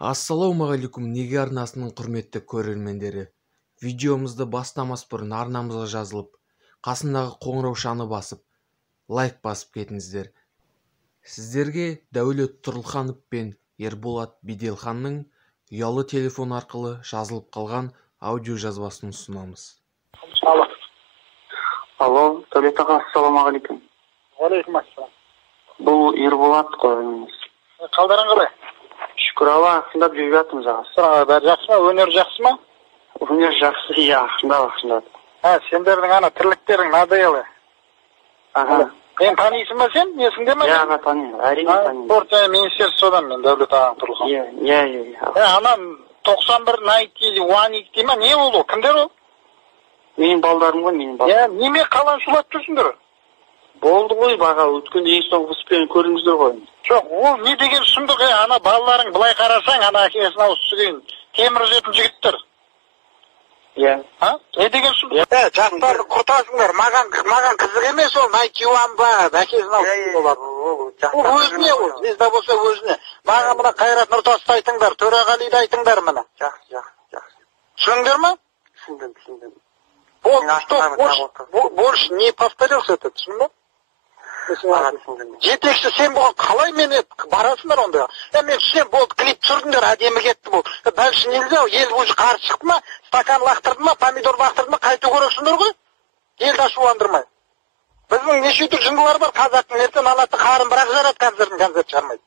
Ассалаумағалейкум неге арнасының құрметті көрермендері. Видеомызды бастамас бұрын арнамызға жазылып, қасындағы қоңырау шаны басып, лайк басып кетіңіздер. Сіздерге Дәулет Тұрлыханов пен Ерболат Беделханның ұялы телефон арқылы жазылып қалған аудио жазбасын ұсынамыз. Алло, Дәулет аға, ассалаумағалейкум. Уалейкум ассалам. Бұл Ерболат қойыңыз. Қалдарың қалай? Шүкір Алла, ақындап жүріп жатырмыз ағасы. Бәрі жақсы ма? Өнер жақсы ма? Өнер жақсы, иә, ақындап. Сендердің ана тірліктерің надоелы. Аға. Мен танисың ба сен? Есіңде ме? Иә, аға танимын, әрине танимын. Спорт және министерстводан мен Дәулет ағаң Тұрлыхан. Иә. Анан 91 Найти или Уаник дей ма? Не ол? Кімдер ол? Менің балдарым ғой, менің балдарым. Неме қалан шулап тұрсыңдар? Болды ғой, баға, өткен ең соңғы спен көріңіздер ғой. Жоқ, ол не деген сұмдық, ана балаларың былай қарасаң, ана әкесін ауыз сүген темір үзетін жігіттер. Иә. Не деген сұмдық? Жастарды құртасыңдар, маған қызық емес ол, Найти Уан ба, әкесін ауыз сүген олар. Ол өзіне ол, звезда болса өзіне. Маған мына Қайрат Нұртасты айтыңдар, Төреғалиді айтыңдар мына. Жақсы. Түсіндіңдер ма? Түсіндім. Больше не повторился этот, түсіндің ба? Жетекші сен бұған қалай мен барасыңдар онда? Мен түсем болды, клип түсірдіңдер, әдемі кетті бұл. Дальше нельзя, ел өзі қарсы шықты ма, стакан лақтырды ма, помидор лақтырды ма, қайту көрексіңдер ғой? Елді ашуландырмай. Біздің неше түр жындылар бар қазақтың, ертең алаты қарын бірақ жарады концерт шығармайды.